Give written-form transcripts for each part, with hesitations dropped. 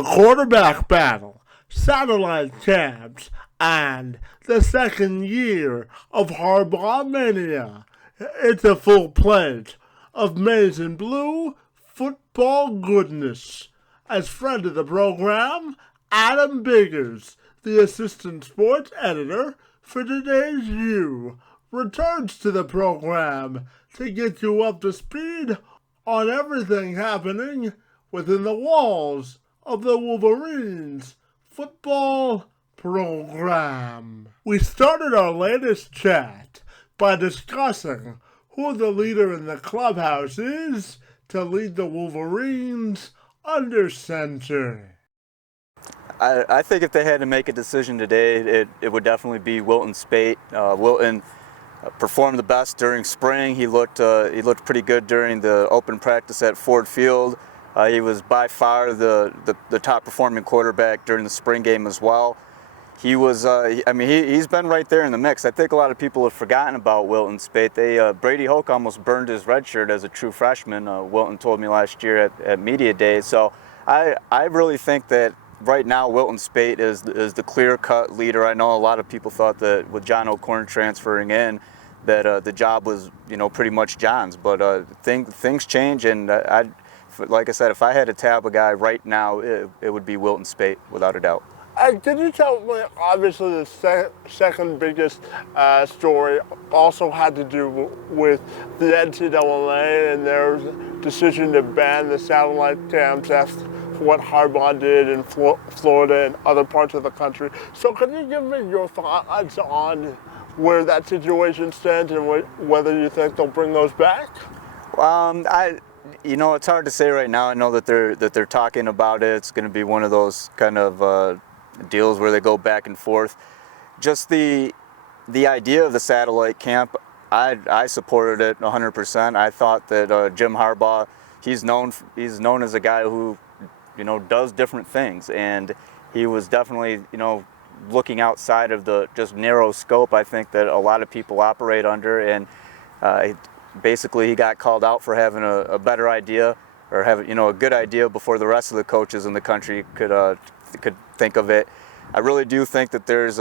A quarterback battle, satellite camps, and the second year of Harbaugh mania. It's a full plate of maize and blue football goodness. As friend of the program, Adam Biggers, the assistant sports editor for today's U, returns to the program to get you up to speed on everything happening within the walls of the Wolverines football program. We started our latest chat by discussing who the leader in the clubhouse is to lead the Wolverines under center. I think if they had to make a decision today, it would definitely be Wilton Spate. Wilton performed the best during spring. He looked pretty good during the open practice at Ford Field. He was by far the top performing quarterback during the spring game as well. He was, he's been right there in the mix. I think a lot of people have forgotten about Wilton Spate. Brady Hoke almost burned his red shirt as a true freshman. Wilton told me last year at Media Day. So I really think that right now Wilton Spate is the clear-cut leader. I know a lot of people thought that with John O'Korn transferring in, that the job was pretty much John's. But things change, and like I said, if I had to tab a guy right now, it would be Wilton Spate, without a doubt. Can you tell me, obviously the second biggest story also had to do with the NCAA and their decision to ban the satellite camps after what Harbaugh did in Florida and other parts of the country. So can you give me your thoughts on where that situation stands and whether you think they'll bring those back? It's hard to say right now. I know that they're talking about it. It's going to be one of those kind of deals where they go back and forth. Just the idea of the satellite camp, I supported it 100%. I thought that Jim Harbaugh, he's known as a guy who does different things, and he was definitely looking outside of the just narrow scope I think that a lot of people operate under, and basically he got called out for having a better idea, or having a good idea before the rest of the coaches in the country could think of it. I really do think that there's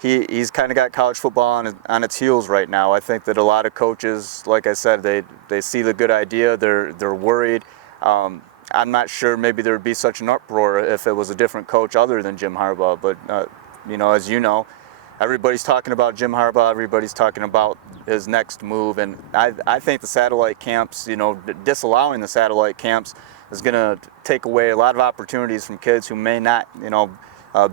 he's kind of got college football on its heels right now. I think that a lot of coaches, like I said, they see the good idea, they're worried. I'm not sure maybe there would be such an uproar if it was a different coach other than Jim Harbaugh, but as you know, everybody's talking about Jim Harbaugh, everybody's talking about his next move, and I think the satellite camps, disallowing the satellite camps is going to take away a lot of opportunities from kids who may not,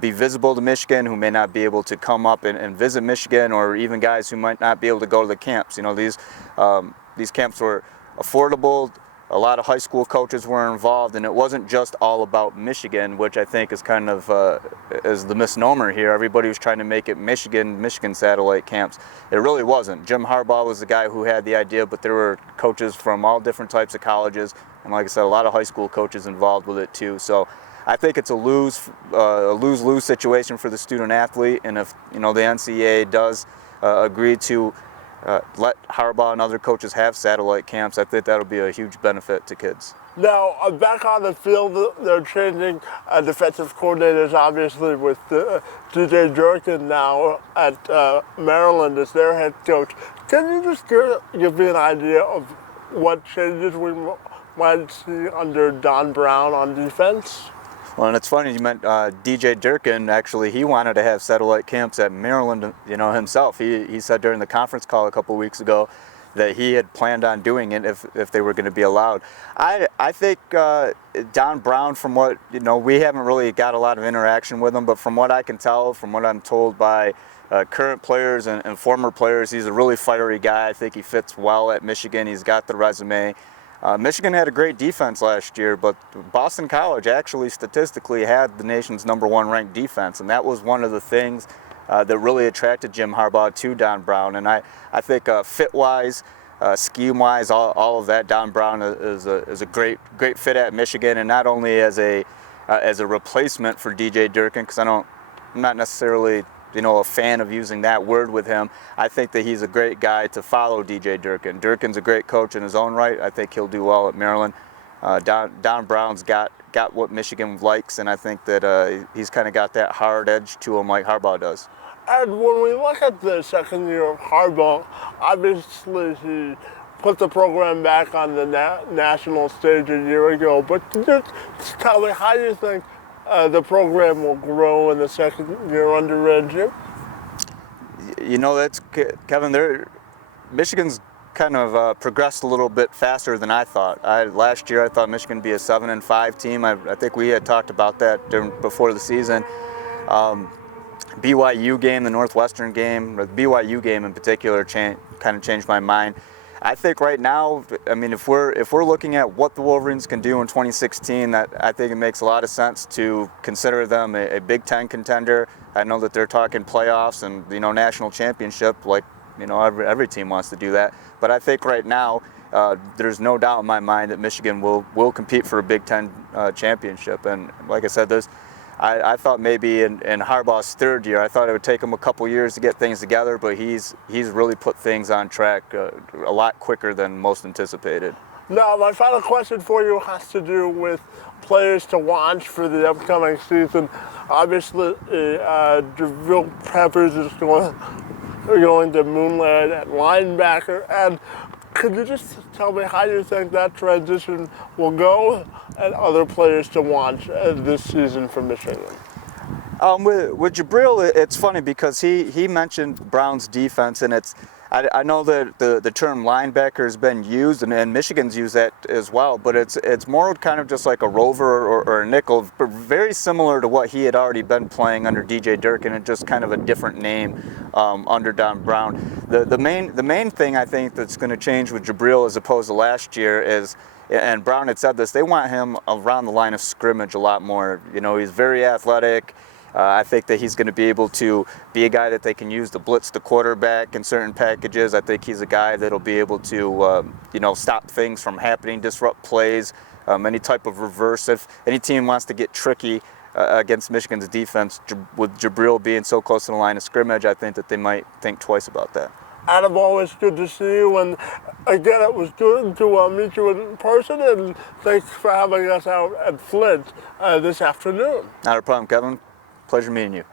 be visible to Michigan, who may not be able to come up and visit Michigan, or even guys who might not be able to go to the camps. These camps were affordable. A lot of high school coaches were involved, and it wasn't just all about Michigan, which I think is kind of is the misnomer here. Everybody was trying to make it Michigan satellite camps. It really wasn't. Jim Harbaugh was the guy who had the idea, but there were coaches from all different types of colleges, and like I said, a lot of high school coaches involved with it too. So I think it's a lose-lose situation for the student athlete, and if the NCAA does agree to let Harbaugh and other coaches have satellite camps, I think that'll be a huge benefit to kids. Now, back on the field, they're changing defensive coordinators, obviously, with DJ Durkin now at Maryland as their head coach. Can you just give me an idea of what changes we might see under Don Brown on defense? Well, and it's funny you meant DJ Durkin. Actually, he wanted to have satellite camps at Maryland, himself. He said during the conference call a couple weeks ago that he had planned on doing it if they were going to be allowed. I think Don Brown, from what, we haven't really got a lot of interaction with him, but from what I can tell, from what I'm told by current players and former players, he's a really fiery guy. I think he fits well at Michigan. He's got the resume. Michigan had a great defense last year, but Boston College actually statistically had the nation's #1 ranked defense, and that was one of the things that really attracted Jim Harbaugh to Don Brown. And I think fit-wise, scheme-wise, all of that, Don Brown is a great fit at Michigan, and not only as a replacement for DJ Durkin, because I'm not necessarily a fan of using that word with him. I think that he's a great guy to follow DJ Durkin. Durkin's a great coach in his own right. I think he'll do well at Maryland. Don Brown's got what Michigan likes, and I think that he's kind of got that hard edge to him like Harbaugh does. And when we look at the second year of Harbaugh, obviously he put the program back on the national stage a year ago, but just tell me, how do you think the program will grow in the second year under Red Jim? That's Kevin. Michigan's kind of progressed a little bit faster than I thought. Last year I thought Michigan would be a 7-5 team. I think we had talked about that before the season. BYU game, the Northwestern game, or the BYU game in particular, kind of changed my mind. I think right now, if we're looking at what the Wolverines can do in 2016, I think it makes a lot of sense to consider them a Big Ten contender. I know that they're talking playoffs and national championship, like every team wants to do that. But I think right now, there's no doubt in my mind that Michigan will compete for a Big Ten championship. And like I said, I thought maybe in Harbaugh's third year, I thought it would take him a couple years to get things together, but he's really put things on track a lot quicker than most anticipated. Now, my final question for you has to do with players to watch for the upcoming season. Obviously, Jabril Peppers is going to moonlight at linebacker, and could you just tell me how you think that transition will go and other players to watch this season for Michigan? With Jabril, it's funny because he mentioned Brown's defense, and I know that the term linebacker has been used, and Michigan's used that as well, but it's more kind of just like a rover or a nickel, very similar to what he had already been playing under DJ Durkin, and just kind of a different name under Don Brown. The main thing I think that's going to change with Jabril as opposed to last year is, and Brown had said this, they want him around the line of scrimmage a lot more. He's very athletic. I think that he's going to be able to be a guy that they can use to blitz the quarterback in certain packages. I think he's a guy that'll be able to, stop things from happening, disrupt plays, any type of reverse. If any team wants to get tricky against Michigan's defense, with Jabril being so close to the line of scrimmage, I think that they might think twice about that. Adam, always good to see you, and again, it was good to meet you in person, and thanks for having us out at Flint this afternoon. Not a problem, Kevin. Pleasure meeting you.